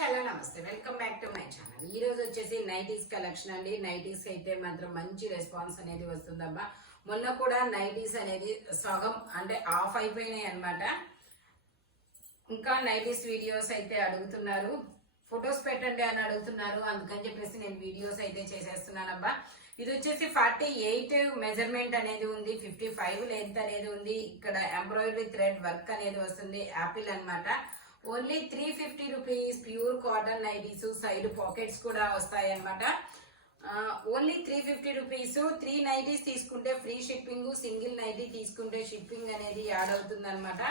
Hello నమస్తే, welcome back to my channel. ఈ రోజు వచ్చేసి నైటీస్ కలెక్షన్ అండి. నైటీస్ అయితే మాత్రం మంచి రెస్పాన్స్ అనేది వస్తుందబ్బా. మొన్న కూడా నైటీస్ అనేది సగం అంటే ఆఫ్ అయిపోయినాయి అనమాట. ఇంకా నైటీస్ వీడియోస్ అయితే అడుగుతున్నారు, ఫొటోస్ పెట్టండి అని అడుగుతున్నారు. అందుకని చెప్పేసి నేను వీడియోస్ అయితే చేసేస్తున్నానబ్బా. ఇది వచ్చేసి 48 మెజర్మెంట్ అనేది ఉంది, 55 లెంత్ అనేది ఉంది. ఇక్కడ ఎంబ్రాయిడరీ థ్రెడ్ వర్క్ అనేది వస్తుంది, యాపిల్ అనమాట. Only 350 rupees. Pure cotton nighties, side pockets కూడా వస్తాయి అనమాట. Only 350 rupees. 3 నైటీస్ తీసుకుంటే ఫ్రీ షిప్పింగ్, సింగిల్ నైటీ తీసుకుంటే షిప్పింగ్ అనేది యాడ్ అవుతుంది అనమాట.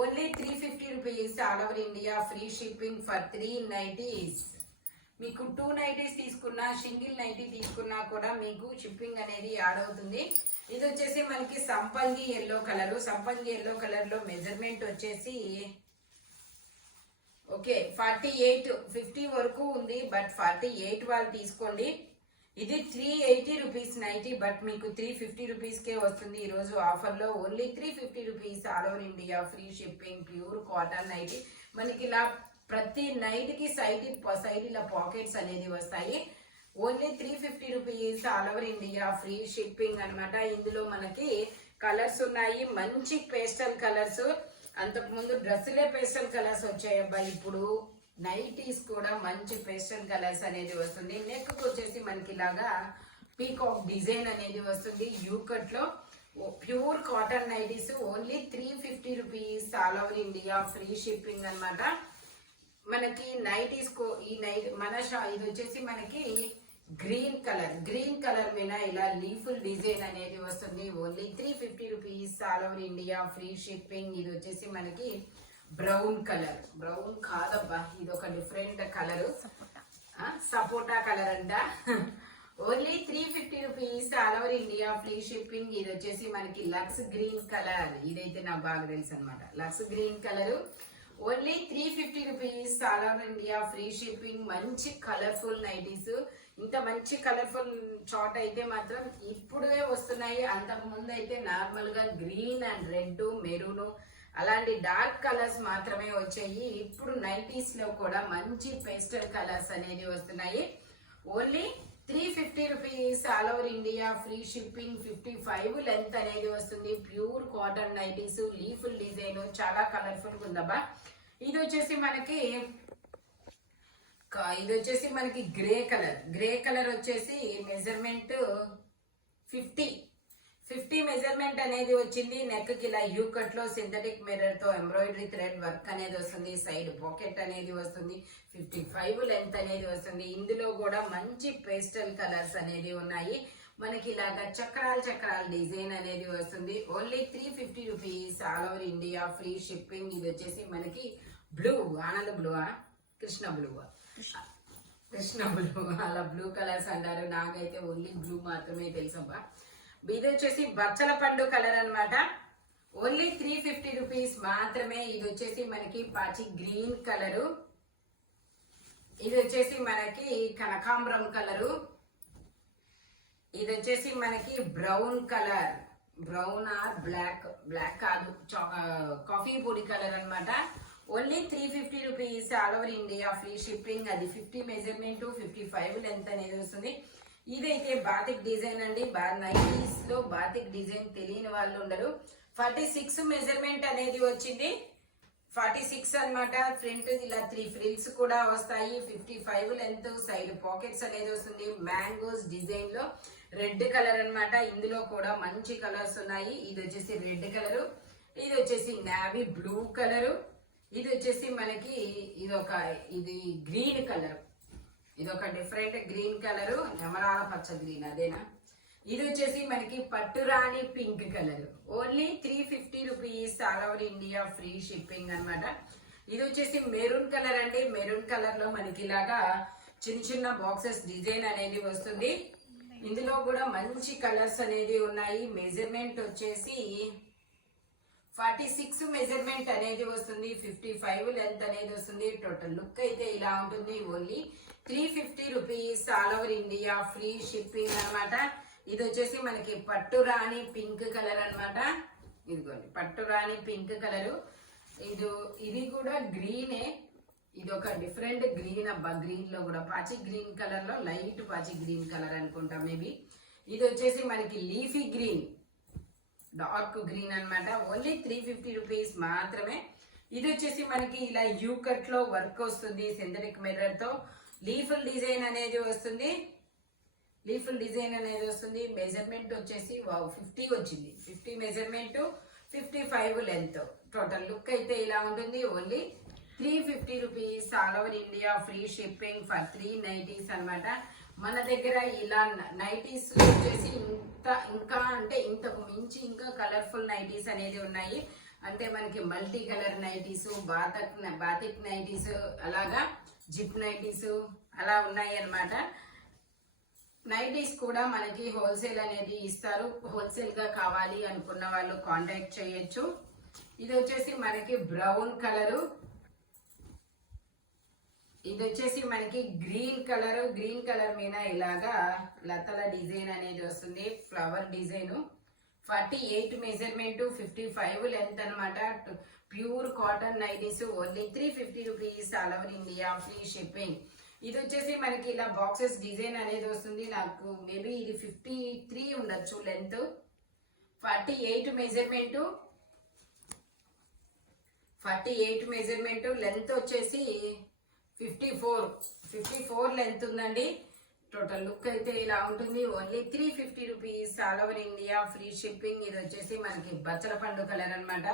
Only 350 rupees all over India, free shipping for 3 nighties. మీకు 2 నైటీస్ తీసుకున్నా, సింగిల్ నైటీ తీసుకున్నా కూడా మీకు షిప్పింగ్ అనేది యాడ్ అవుతుంది. ఇది వచ్చేసి మనకి సంపంగి ఎల్లో కలర్. సంపంగి ఎల్లో కలర్ లో మెజర్మెంట్ వచ్చేసి ఓకే 48, 50 వరకు ఉంది, బట్ 48 వాళ్ళు తీసుకోండి. ఇది 380 రూపీస్ నైటీ, బట్ మీకు 350 రూపీస్కే వస్తుంది ఈ రోజు ఆఫర్లో. Only 350 rupees all over India, free shipping, pure cotton nightie. మనకి ఇలా ప్రతి నైట్కి సైడ్ ఇలా పాకెట్స్ అనేది వస్తాయి. Only 350 rupees all over India, free shipping అనమాట. ఇందులో మనకి కలర్స్ ఉన్నాయి, మంచి పేస్టల్ కలర్స్. అంతకు ముందు డ్రెస్సులే పేస్టల్ కలర్స్ వచ్చాయి అబ్బాయి, ఇప్పుడు నైటీస్ కూడా మంచి పేస్టల్ కలర్స్ అనేది వస్తుంది. నెక్ వచ్చేసి మనకి ఇలాగా పీకాక్ డిజైన్ అనేది వస్తుంది యూకట్ లో. Pure cotton nighties only 350 rupees all over India, free shipping అనమాట. మనకి నైటీస్ ఇది వచ్చేసి మనకి గ్రీన్ కలర్ మీద ఇలా లీఫుల్ డిజైన్ అనేది వస్తుంది. Only 350 rupees all over India, free shipping. ఇది వచ్చేసి మనకి బ్రౌన్ కాదబ్బా, ఇది ఒక డిఫరెంట్ కలర్, సపోటా కలర్ అంట. Only 350 rupees all over India, free shipping. ఇది వచ్చేసి మనకి లక్స్ గ్రీన్ కలర్. ఇదైతే నాకు బాగా తెలుసు అనమాట, lux green colour. Only 350 rupees all over India, free shipping. మంచి కలర్ఫుల్ నైటీస్. ఇంత మంచి కలర్ఫుల్ చాట్ అయితే మాత్రం ఇప్పుడే వస్తున్నాయి. అంతకు ముందు అయితే నార్మల్ గా గ్రీన్ అండ్ రెడ్, మెరూన్ అలాంటి డార్క్ కలర్స్ మాత్రమే వచ్చాయి. ఇప్పుడు నైటీస్ లో కూడా మంచి పేస్టల్ కలర్స్ అనేది వస్తున్నాయి. Only 350 rupees all over India, free shipping. 55 length అనేది వస్తుంది. ప్యూర్ కాటన్ నైటీస్, లీఫుల్ డిజైన్, చాలా కలర్ఫుల్ ఉందబ్బా. ఇది వచ్చేసి మనకి గ్రే కలర్ వచ్చేసి మెజర్మెంట్ 50 మెజర్మెంట్ అనేది వచ్చింది. నెక్ కి ఇలా యూ కట్ లో సింథటిక్ మిర్రర్ తో ఎంబ్రాయిడరీ థ్రెడ్ వర్క్ అనేది వస్తుంది. సైడ్ పాకెట్ అనేది వస్తుంది. 55 లెంత్ అనేది వస్తుంది. ఇందులో కూడా మంచి పేస్టల్ కలర్స్ అనేది ఉన్నాయి. మనకి ఇలాగా చక్రాల డిజైన్ అనేది వస్తుంది. Only 350 rupees all over India, free shipping. ఇది వచ్చేసి మనకి బ్లూ, ఆనంద బ్లూ, కృష్ణ బ్లూ అలా బ్లూ కలర్స్ అంటారు. నాకైతే ఓన్లీ బ్లూ మాత్రమే తెలుసబ్బా. ఇది వచ్చేసి బచ్చల పండు కలర్ అనమాట. ఓన్లీ 350 రూపీస్ మాత్రమే. ఇది వచ్చేసి మనకి పాచి గ్రీన్ కలరు. ఇది వచ్చేసి మనకి కనకాంబరం కలరు. ఇది వచ్చేసి మనకి brown colour, brown or black కాదు, కాఫీ పొడి కలర్ అనమాట. Only 350 rupees all over India, free shipping. అది 50 మెజర్మెంట్, 55 లెంత్ అనేది వస్తుంది. ఇదైతే బాతిక్ డిజైన్ అండి. నైటీస్ లో బాతిక్ డిజైన్ తెలియని వాళ్ళు ఉండరు. 46 మెజర్మెంట్ అనేది వచ్చింది. 46 అనమాట. ఫ్రంట్ ఇలా 3 ఫ్రిల్స్ కూడా వస్తాయి. 55 లెంత్, సైడ్ పాకెట్స్ అనేది వస్తుంది. మ్యాంగోస్ డిజైన్ లో రెడ్ కలర్ అనమాట. ఇందులో కూడా మంచి కలర్స్ ఉన్నాయి. ఇది వచ్చేసి రెడ్ కలరు, ఇది వచ్చేసి నావీ బ్లూ కలరు, ఇది వచ్చేసి మనకి ఇది గ్రీన్ కలర్. ఇది ఒక డిఫరెంట్ గ్రీన్ కలరు, నెమరాల పచ్చ గ్రీన్ అదేనా. ఇది వచ్చేసి మనకి పట్టురాణి pink colour. Only 350 rupees all over India, free shipping అనమాట. ఇది వచ్చేసి మెరూన్ కలర్ అండి. మెరూన్ కలర్ లో మనకి ఇలాగా చిన్న బాక్సెస్ డిజైన్ అనేది వస్తుంది. ఇందులో కూడా మంచి కలర్స్ అనేది ఉన్నాయి. మెజర్మెంట్ వచ్చేసి 46 మెజర్మెంట్ అనేది వస్తుంది. 55 లెంత్ అనేది వస్తుంది. టోటల్ లుక్ అయితే ఇలా ఉంటుంది. Only 350 rupees all over India, free shipping అనమాట. ఇది వచ్చేసి మనకి పట్టురాణి పింక్ కలర్ అనమాట. ఇదిగోండి పట్టురాణి పింక్ కలరు. ఇది కూడా గ్రీనే. ఇది ఒక డిఫరెంట్ గ్రీన్ అబ్బా, గ్రీన్ లో కూడా పాచి గ్రీన్ కలర్ లో లైట్ పాచి గ్రీన్ కలర్ అనుకుంటా మేబీ. ఇది వచ్చేసి మనకి లీఫీ గ్రీన్, డార్క్ గ్రీన్ అన్నమాట. ఓన్లీ 350 రూపీస్ మాత్రమే. ఇది వచ్చేసి మనకి ఇలా యూ కట్ లో వర్క్ వస్తుంది, సింథటిక్ మిర్రర్ తో లీఫుల్ డిజైన్ అనేది వస్తుంది. లీఫుల్ డిజైన్ అనేది వస్తుంది. మెజర్మెంట్ వచ్చేసి 50 వచ్చింది. 50 మెజర్మెంట్, 55 లెంత్. టోటల్ లుక్ అయితే ఇలా ఉంటుంది. Only 350 rupees. All over India free shipping for 3 nighties అనమాట. మన దగ్గర ఇలా నైటీస్ వచ్చేసి ఇంకా అంటే ఇంతకు మించి ఇంకా కలర్ఫుల్ నైటీస్ అనేది ఉన్నాయి. అంటే మనకి multi colour nighties, batik nighties, అలాగా జిప్ నైటీస్ అలా ఉన్నాయి అన్నమాట. నైటీస్ కూడా మనకి హోల్సేల్ అనేది ఇస్తారు. హోల్సేల్ గా కావాలి అనుకున్న వాళ్ళు కాంటాక్ట్ చేయొచ్చు. ఇది వచ్చేసి మనకి బ్రౌన్ కలరు, ఇది వచ్చేసి మనకి గ్రీన్ కలర్. గ్రీన్ కలర్ మీద ఇలాగా లతల డిజైన్ అనేది వస్తుంది, ఫ్లవర్ డిజైన్. 48 మెజర్మెంట్, 55 లెంత్ అనమాట. Pure cotton nighties. Only 350 rupees. All over India free shipping. ఇది వచ్చేసి మనకి ఇలా బాక్సెస్ డిజైన్ అనేది వస్తుంది. నాకు మేబీ ఇది 53 ఉండొచ్చు లెంత్. 48 measurement, 48 measurement. లెంత్ వచ్చేసి 54 లెంత్ ఉందండి. టోటల్ లుక్ అయితే ఇలా ఉంటుంది. Only 350 rupees. All over India free shipping. ఇది వచ్చేసి మనకి బచ్చల పండు కలర్ అన్నమాట.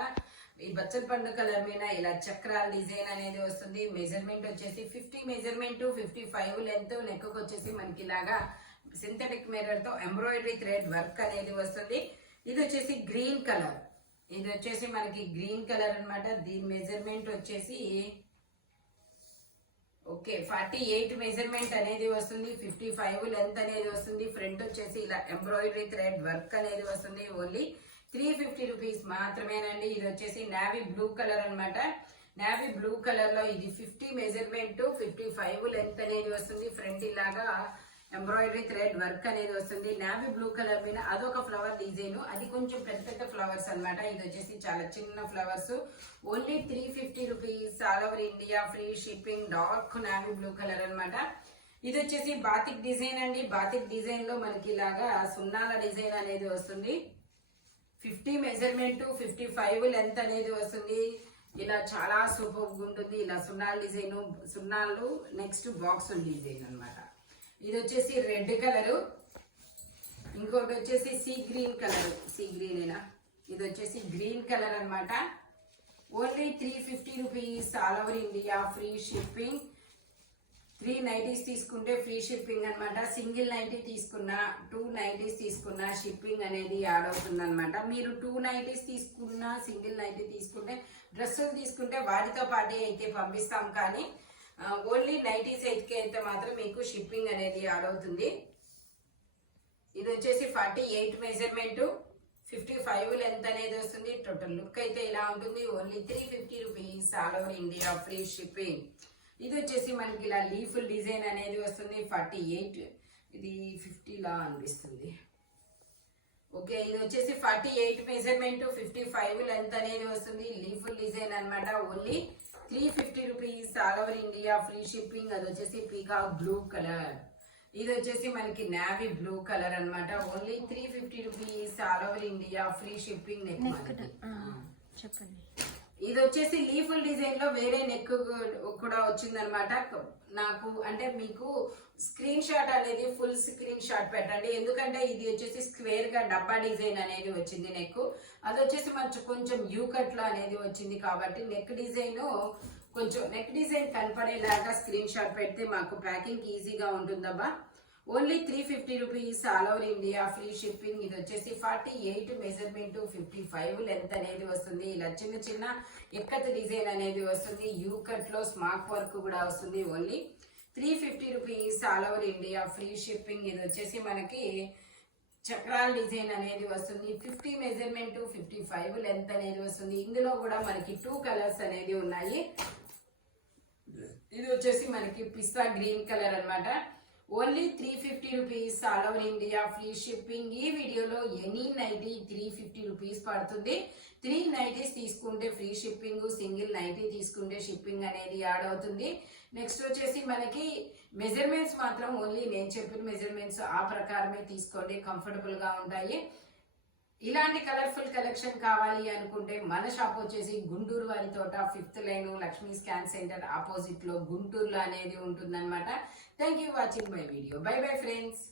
ఈ బచ్చల పండు కలర్ మీద ఇలా చక్రాల డిజైన్ అనేది వస్తుంది. మెజర్మెంట్ వచ్చేసి 50 మెజర్మెంట్, 55 లెంత్. నెక్ వచ్చేసి మనకి ఇలాగా సింథటిక్ మిర్రర్ తో ఎంబ్రాయిడరీ థ్రెడ్ వర్క్ అనేది వస్తుంది. ఇది వచ్చేసి గ్రీన్ కలర్. ఇది వచ్చేసి మనకి గ్రీన్ కలర్ అన్నమాట. దీని మెజర్మెంట్ వచ్చేసి ఓకే 48 మెజర్మెంట్ అనేది వస్తుంది. 55 లెంత్ అనేది వస్తుంది. ఫ్రంట్ వచ్చేసి ఇలా ఎంబ్రాయిడరీ థ్రెడ్ వర్క్ అనేది వస్తుంది. ఓన్లీ 350 రూపీస్ మాత్రమేనండి. ఇది వచ్చేసి నావీ బ్లూ కలర్ అన్నమాట. నావీ బ్లూ కలర్ లో ఇది 50 మెజర్మెంట్, 55 లెంత్ అనేది వస్తుంది. ఫ్రంట్ ఇలాగా ఎంబ్రాయిడరీ థ్రెడ్ వర్క్ అనేది వస్తుంది. నావీ బ్లూ కలర్ మీద అదొక ఫ్లవర్ డిజైన్, అది కొంచెం పెద్ద పెద్ద ఫ్లవర్స్ అన్నమాట. ఇది వచ్చేసి చాలా చిన్న flowers. Only 350 rupees. All over India free shipping. Dark navy blue colour అన్నమాట. ఇది వచ్చేసి బాతిక్ డిజైన్ అండి. బాతిక్ డిజైన్ లో మనకి ఇలాగా సున్నాల డిజైన్ అనేది వస్తుంది. 50 మెజర్మెంట్, 55 లెంత్ అనేది వస్తుంది. ఇలా చాలా సూపర్ ఉంటుంది. ఇలా సున్నాల డిజైన్, సున్నాలు నెక్స్ట్ బాక్స్ డిజైన్ అన్నమాట. ఇది వచ్చేసి రెడ్ కలరు. ఇంకోటి వచ్చేసి సీ గ్రీన్ కలర్. సీ గ్రీనేనా? ఇది వచ్చేసి గ్రీన్ కలర్ అన్నమాట. Only 350 rupees. All over India free shipping. 3 nighties తీసుకుంటే ఫ్రీ షిప్పింగ్ అన్నమాట. సింగిల్ నైటీ తీసుకున్నా, 2 నైటీస్ తీసుకున్నా షిప్పింగ్ అనేది యాడ్ అవుతుంది అనమాట. మీరు 2 నైటీస్ తీసుకున్నా, సింగిల్ నైటీ తీసుకుంటే, డ్రెస్సులు తీసుకుంటే వాటితో పాటే అయితే పంపిస్తాం. కానీ ఓన్లీ నైటీస్ అయితే మాత్రం మీకు షిప్పింగ్ అనేది యాడ్ అవుతుంది. ఇది వచ్చేసి 48 మెజర్మెంట్, 55 లెంత్ అనేది వస్తుంది. టోటల్ లుక్ అయితే ఇలా ఉంటుంది. Only 350 rupees. All over India free shipping. ఇది వచ్చేసి మనకి ఇలా లీఫుల్ డిజైన్ అనేది వస్తుంది. 48, ఇది 50 లా అనిపిస్తుంది. ఓకే, ఇది వచ్చేసి 48 మెజర్మెంట్, 55 లెంత్ అనేది వస్తుంది. లీఫుల్ డిజైన్ అన్నమాట. Only 350 rupees. All over India free shipping. అది వచ్చేసి పీకాక్ బ్లూ కలర్. ఇది వచ్చేసి మనకి నావీ బ్లూ కలర్ అన్నమాట. Only 350 rupees. All over India free shipping. చెప్పండి. ఇది వచ్చేసి లీఫుల్ డిజైన్ లో వేరే నెక్ కూడా వచ్చిందనమాట. నాకు అంటే మీకు స్క్రీన్ షాట్ అనేది ఫుల్ స్క్రీన్ షాట్ పెట్టండి. ఎందుకంటే ఇది వచ్చేసి స్క్వేర్ గా డబ్బా డిజైన్ అనేది వచ్చింది నెక్. అది వచ్చేసి కొంచెం యూ కట్ లో అనేది వచ్చింది. కాబట్టి నెక్ డిజైన్ కనపడేలాగా స్క్రీన్ షాట్ పెడితే మాకు ప్యాకింగ్ ఈజీగా ఉంటుందబ్బా. Only 350 rupees. All over India free shipping. ఇది వచ్చేసి 48 మెజర్మెంట్, 55 లెంత్ అనేది వస్తుంది. ఇలా చిన్న చిన్న ఎక్కత్ డిజైన్ అనేది వస్తుంది. యూ కట్ లో స్మార్ట్ వర్క్ కూడా వస్తుంది. Only 350 rupees. All over India free shipping. ఇది వచ్చేసి మనకి చక్రాల డిజైన్ అనేది వస్తుంది. 50 మెజర్మెంట్, 55 లెంత్ అనేది వస్తుంది. ఇందులో కూడా మనకి 2 కలర్స్ అనేది ఉన్నాయి. ఇది వచ్చేసి మనకి పిస్తా గ్రీన్ కలర్ అన్నమాట. Only 350 rupees, all over India free shipping. ఈ వీడియోలో ఎనీ నైటీ 350 రూపీస్ పడుతుంది. 3 నైటీస్ తీసుకుంటే ఫ్రీ షిప్పింగ్, సింగిల్ నైటీ తీసుకుంటే షిప్పింగ్ అనేది యాడ్ అవుతుంది. నెక్స్ట్ వచ్చేసి మనకి మెజర్మెంట్స్ మాత్రం ఓన్లీ నేను చెప్పిన మెజర్మెంట్స్ ఆ ప్రకారమే తీసుకోండి, కంఫర్టబుల్ గా ఉంటాయి. ఇలాంటి కలర్ఫుల్ కలెక్షన్ కావాలి అనుకుంటే మన షాప్ వచ్చేసి గుంటూరు వారి తోట 5th line Lakshmi scan centre opposite లో గుంటూరులో అనేది ఉంటుందన్నమాట. Thank you watching my video. By bye friends.